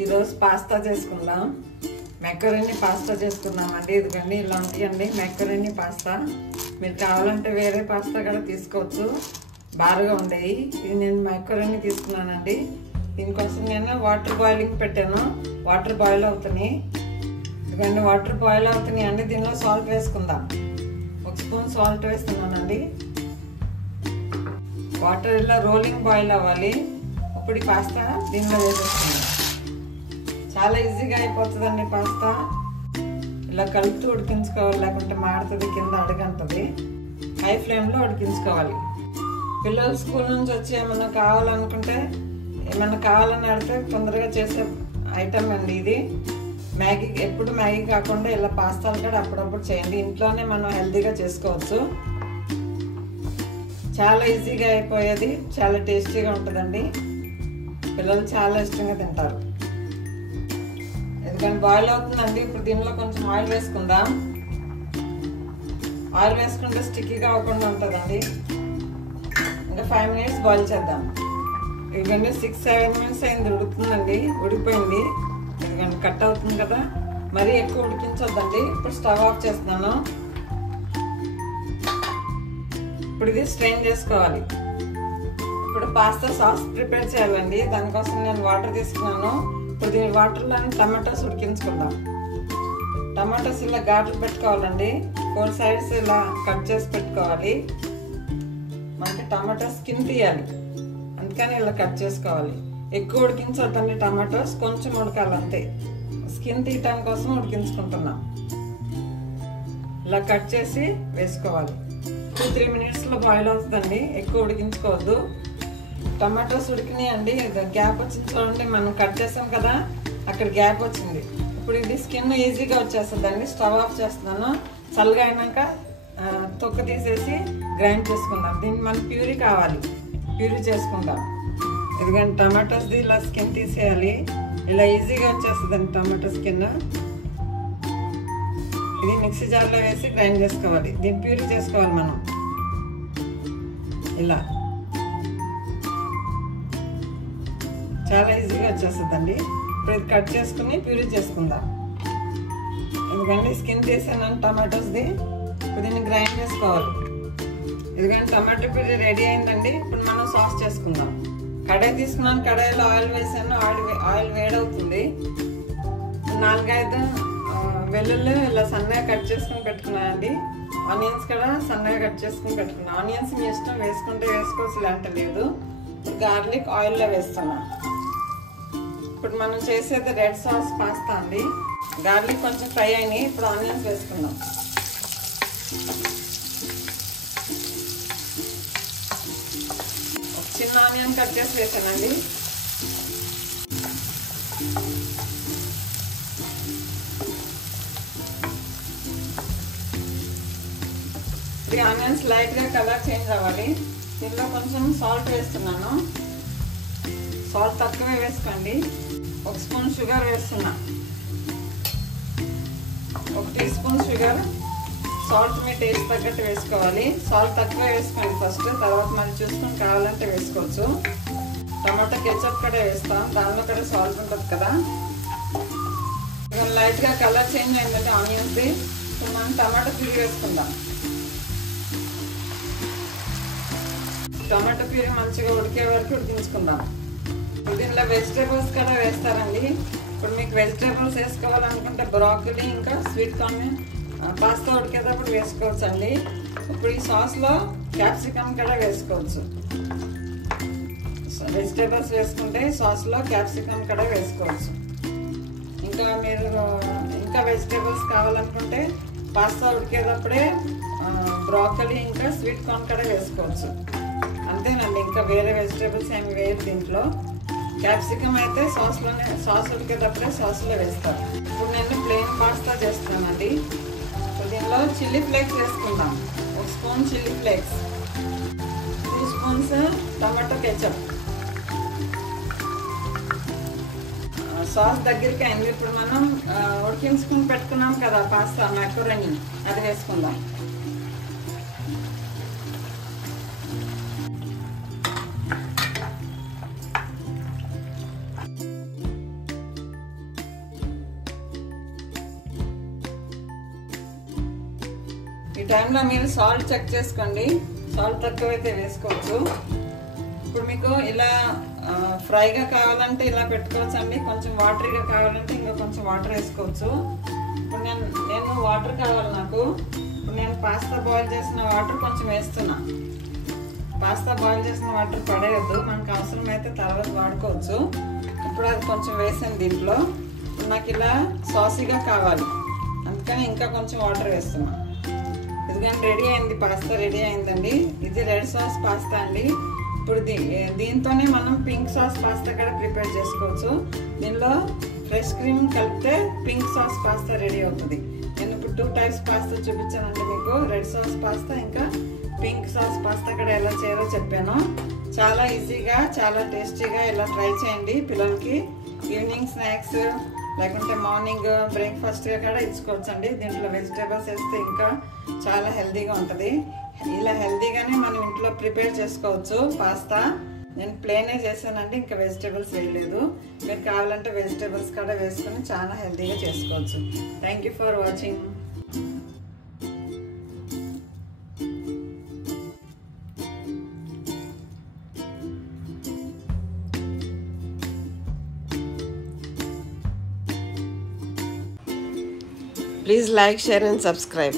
ఈరోజు పాస్తా చేసుకుందాం. Macaroni pasta చేసుకుందామండి. ఇదిగోండి ఇలా ఉంటాయండి మెకరోనీ పాస్తా. మీరు కావాలంటే వేరే పాస్తా కూడా తీసుకోవచ్చు, బాగా ఉండేవి. ఇది నేను మెకరోనీ తీసుకున్నానండి. దీనికోసం నేను వాటర్ బాయిలింగ్ పెట్టాను. వాటర్ బాయిల్ అవుతున్నాయి. ఇదిగోండి వాటర్ బాయిల్ అవుతున్నాయి అండి. దీనిలో సాల్ట్ వేసుకుందాం. 1 స్పూన్ సాల్ట్ వేస్తున్నానండి. వాటర్ ఇలా రోలింగ్ బాయిల్ అవ్వాలి. ఇప్పుడు ఈ పాస్తా దీనిలో వేసేస్తున్నాను. చాలా ఈజీగా అయిపోతుందండి పాస్తా. ఇలా కలుపుతూ ఉడికించుకోవాలి, లేకుంటే మాడుతుంది, కింద అడుగంటుంది. హై ఫ్లేమ్లో ఉడికించుకోవాలి. పిల్లలు స్కూల్ నుంచి వచ్చి ఏమన్నా కావాలనుకుంటే, ఏమన్నా కావాలని అడిగితే తొందరగా చేసే ఐటమ్ అండి ఇది. మ్యాగీ, ఎప్పుడు మ్యాగీ కాకుండా ఇలా పాస్తాలు కూడా అప్పుడప్పుడు చేయండి. ఇంట్లోనే మనం హెల్తీగా చేసుకోవచ్చు. చాలా ఈజీగా అయిపోయేది, చాలా టేస్టీగా ఉంటుందండి. పిల్లలు చాలా ఇష్టంగా తింటారు. ఎందుకంటే బాయిల్ అవుతుందండి. ఇప్పుడు దీనిలో కొంచెం ఆయిల్ వేసుకుందాం. ఆయిల్ వేసుకుంటే స్టిక్కీగా అవ్వకుండా ఉంటుందండి. ఇంకా 5 మినిట్స్ బాయిల్ చేద్దాం. ఇదిగోండి 6-7 మినిట్స్ అయింది, ఉడుకుతుందండి, ఉడికిపోయింది. ఇదిగోండి కట్ అవుతుంది కదా, మరీ ఎక్కువ ఉడికించొద్దండి. ఇప్పుడు స్టవ్ ఆఫ్ చేస్తున్నాను. ఇప్పుడు ఇది స్ట్రెయిన్ చేసుకోవాలి. ఇప్పుడు పాస్తా సాస్ ప్రిపేర్ చేయాలండి. దానికోసం నేను వాటర్ తీసుకున్నాను. ఇప్పుడు దీని వాటర్లో టమాటోస్ ఉడికించుకుందాం. టమాటోస్ ఇలా ఘాట్లు పెట్టుకోవాలండి. 4 సైడ్స్ ఇలా కట్ చేసి పెట్టుకోవాలి. మనకి టమాటో స్కిన్ తీయాలి, అందుకని ఇలా కట్ చేసుకోవాలి. ఎక్కువ ఉడికించొద్దండి టమాటోస్, కొంచెం ఉడకాలి అంతే. స్కిన్ తీయటం కోసం ఉడికించుకుంటున్నాం. ఇలా కట్ చేసి వేసుకోవాలి. 2-3 మినిట్స్లో బాయిల్ అవుతుందండి, ఎక్కువ ఉడికించుకోవద్దు. టమాటోస్ ఉడికినాయి అండి. గ్యాప్ వచ్చింది చూడండి, మనం కట్ చేసాం కదా, అక్కడ గ్యాప్ వచ్చింది. ఇప్పుడు ఇది స్కిన్ ఈజీగా వచ్చేస్తుందండి. స్టవ్ ఆఫ్ చేస్తున్నాను. చల్లగా అయినాక తొక్క తీసేసి గ్రైండ్ చేసుకుందాం. దీనికి మనకి ప్యూరీ కావాలి, ప్యూరీ చేసుకుందాం. ఎందుకంటే టమాటోస్ది ఇలా స్కిన్ తీసేయాలి. ఇలా ఈజీగా వచ్చేస్తుందండి టమాటో స్కిన్. ఇది మిక్సీ జార్లో వేసి గ్రైండ్ చేసుకోవాలి. దీన్ని ప్యూరీ చేసుకోవాలి మనం. ఇలా చాలా ఈజీగా వచ్చేస్తుందండి. ఇప్పుడు ఇది కట్ చేసుకుని ప్యూరీ చేసుకుందాం. ఎందుకంటే స్కిన్ తీసాను టమాటోస్ది. ఇప్పుడు దీన్ని గ్రైండ్ చేసుకోవాలి. ఎందుకంటే టమాటో ప్యూరీ రెడీ అయిందండి. ఇప్పుడు మనం సాస్ చేసుకుందాం. కడాయి తీసుకున్నాను, కడాయిలో ఆయిల్ వేసాను. ఆయిల్ వేడవుతుంది. 4-5 వెల్లుల్లి ఇలా సన్నగా కట్ చేసుకుని పెట్టుకున్నానండి. ఆనియన్స్ కూడా సన్నగా కట్ చేసుకుని పెట్టుకున్నాను. ఆనియన్స్ మీ ఇష్టం, వేసుకుంటే వేసుకోవచ్చు, లేదంటే లేదు. ఇప్పుడు గార్లిక్ ఆయిల్లో వేస్తున్నా. ఇప్పుడు మనం చేసేది రెడ్ సాస్ పాస్తా అండి. గార్లిక్ కొంచెం ఫ్రై అయినాయి. ఇప్పుడు ఆనియన్స్ వేసుకుందాం. ఒక చిన్న ఆనియన్ కట్ చేసి వేసానండి. ఈ ఆనియన్స్ లైట్గా కలర్ చేంజ్ అవ్వాలి. దీనిలో కొంచెం సాల్ట్ వేస్తున్నాను. సాల్ట్ తక్కువే వేసుకోండి. 1 స్పూన్ షుగర్ వేస్తున్నా. 1 టీ స్పూన్ షుగర్. సాల్ట్ మీ టేస్ట్ తగ్గట్టు వేసుకోవాలి. సాల్ట్ తక్కువ వేసుకోండి ఫస్ట్, తర్వాత మరి చూసుకొని కావాలంటే వేసుకోవచ్చు. టమాటో కెచప్ కూడా వేస్తాం, దానిలో కూడా సాల్ట్ ఉంటుంది కదా. ఇక లైట్గా కలర్ చేంజ్ అయిందంటే ఆనియన్స్ది. ఇప్పుడు మనం టమాటో ప్యూరీ వేసుకుందాం. టమాటో ప్యూరీ మంచిగా ఉడికే వరకు ఉడికించుకుందాం. దీనిలో వెజిటేబుల్స్ కూడా వేస్తారండి. ఇప్పుడు మీకు వెజిటేబుల్స్ వేసుకోవాలనుకుంటే బ్రాకలీ ఇంకా స్వీట్ కార్న్ పాస్తా ఉడికేటప్పుడు వేసుకోవచ్చు అండి. ఇప్పుడు ఈ సాస్లో క్యాప్సికమ్ కూడా వేసుకోవచ్చు. వెజిటేబుల్స్ వేసుకుంటే సాస్లో క్యాప్సికమ్ కూడా వేసుకోవచ్చు. ఇంకా మీరు ఇంకా వెజిటేబుల్స్ కావాలనుకుంటే పాస్తా ఉడికేటప్పుడే బ్రాకలీ ఇంకా స్వీట్ కార్న్ కూడా వేసుకోవచ్చు. అంతేనండి, ఇంకా వేరే వెజిటేబుల్స్ ఏమి వేయరు దీంట్లో. క్యాప్సికమ్ అయితే సాస్ ఉడికేటప్పుడే సాస్లో వేస్తారు. ఇప్పుడు నేను ప్లెయిన్ పాస్తా చేస్తానండి. ఇప్పుడు దీనిలో చిల్లీ ఫ్లేక్స్ వేసుకుందాం. 1 spoon chilli flakes, 2 spoons tomato ketchup. Sauce దగ్గరికి అయింది. ఇప్పుడు మనం ఉడికించుకుని పెట్టుకున్నాం కదా పాస్తా మెకరోనీ, అది వేసుకుందాం. టైంలో మీరు సాల్ట్ చెక్ చేసుకోండి, సాల్ట్ తక్కువైతే వేసుకోవచ్చు. ఇప్పుడు మీకు ఇలా ఫ్రైగా కావాలంటే ఇలా పెట్టుకోవచ్చు అండి, కొంచెం వాటరీగా కావాలంటే ఇంకా కొంచెం వాటర్ వేసుకోవచ్చు. ఇప్పుడు నేను వాటర్ కావాలి నాకు. ఇప్పుడు నేను పాస్తా బాయిల్ చేసిన వాటర్ కొంచెం వేస్తున్నా. పాస్తా బాయిల్ చేసిన వాటర్ పడేయద్దు, మనకు అవసరమైతే తర్వాత వాడుకోవచ్చు. ఇప్పుడు అది కొంచెం వేసాను దీంట్లో. నాకు ఇలా సాసీగా కావాలి, అందుకని ఇంకా కొంచెం వాటర్ వేస్తున్నా. ఎందుకంటే రెడీ అయింది, పాస్తా రెడీ అయిందండి. ఇది రెడ్ సాస్ పాస్తా అండి. ఇప్పుడు దీంతోనే మనం పింక్ సాస్ పాస్తా కూడా ప్రిపేర్ చేసుకోవచ్చు. దీనిలో ఫ్రెష్ క్రీమ్ కలిపితే పింక్ సాస్ పాస్తా రెడీ అవుతుంది. నేను ఇప్పుడు 2 టైప్స్ పాస్తా చూపించానండి మీకు, రెడ్ సాస్ పాస్తా ఇంకా పింక్ సాస్ పాస్తా కూడా ఎలా చేయాలో చెప్పాను. చాలా ఈజీగా చాలా టేస్టీగా ఇలా ట్రై చేయండి. పిల్లలకి ఈవినింగ్ స్నాక్స్ లేకుంటే మార్నింగ్ బ్రేక్ఫాస్ట్గా కూడా ఇచ్చుకోవచ్చు అండి. దీంట్లో వెజిటేబుల్స్ వేస్తే ఇంకా చాలా హెల్తీగా ఉంటుంది. ఇలా హెల్తీగానే మనం ఇంట్లో ప్రిపేర్ చేసుకోవచ్చు పాస్తా. నేను ప్లేనే చేశానండి, ఇంకా వెజిటేబుల్స్ వేయలేదు. మీరు కావాలంటే వెజిటేబుల్స్ కూడా వేసుకొని చాలా హెల్తీగా చేసుకోవచ్చు. Thank you for watching. Please like, share and subscribe.